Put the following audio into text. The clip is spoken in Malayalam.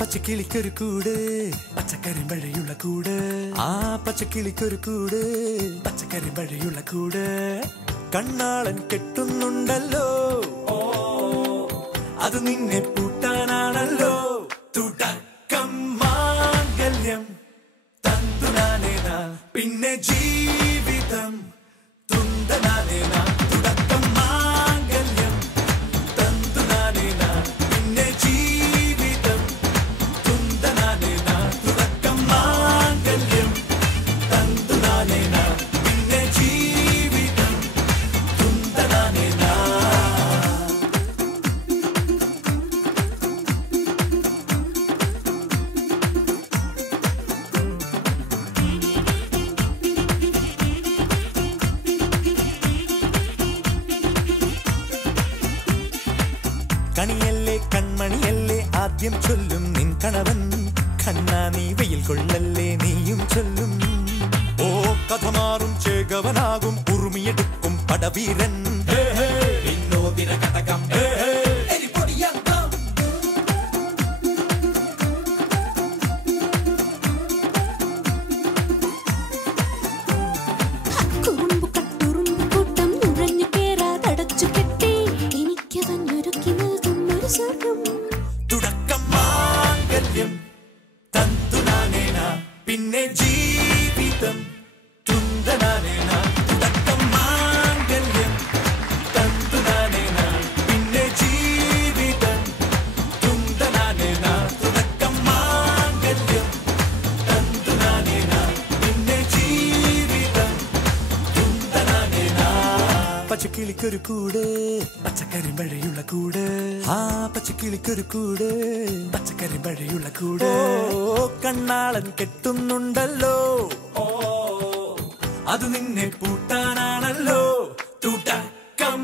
പച്ചക്കിളിക്കൊരു കൂട് പച്ചക്കരിമ്പഴയുള്ള കൂട് ആ പച്ചക്കിളിക്കൊരു കൂട് പച്ചക്കരിമ്പഴയുള്ള കൂട് കണ്ണാളൻ കെട്ടുന്നുണ്ടല്ലോ അത് നിന്നെ പൂട്ടാനാണല്ലോ തുടക്കം മാംഗല്യം തന്തുനാനേന പിന്നെ ജീവിതം തുന്തനാനേന തുടക്കം മാംഗല്യം തന്തുനാനേന പിന്നെ ജീവിതം തുന്തനാനേന തുടക്കം മാംഗല്യം തന്തുനാനേന പിന്നെ ജീവിതം തുന്തനാനേന കണിയല്ലേ കൺമണിയല്ലേ ആദ്യം ചൊല്ലും നിൻ കണവൻ കണ്ണാ നീ വെയിൽ കൊള്ളല്ലേ നീയും ചൊല്ലും ഓ കഥ മാറും ചേകവനാകും ഉറുമിയെടുക്കും പടവീരൻ വിനോദിന കടകം തുടക്കം മാംഗല്യം തന്തുനാനേന പിന്നെ ജീവിതം തുന്തനാനേന തുടക്കം മാംഗല്യം തന്തുനാനേന പിന്നെ ജീവിതം തുന്തനാനേന തുടക്കം മാംഗല്യം തന്തുനാനേന പിന്നെ ജീവിതം തുന്തനാനേന പച്ചക്കിളിക്കൊരു കൂട് പച്ചക്കരിമ്പഴയുള്ള കൂട് ആ പച്ചക്കിളിക്കൊരു കൂട് പച്ചക്കരിമ്പഴയുള്ള കൂട് കണ്ണാളൻ കെട്ടുന്നുണ്ടല്ലോ അത് നിന്നെ പൂട്ടാനാണല്ലോ തുടക്കം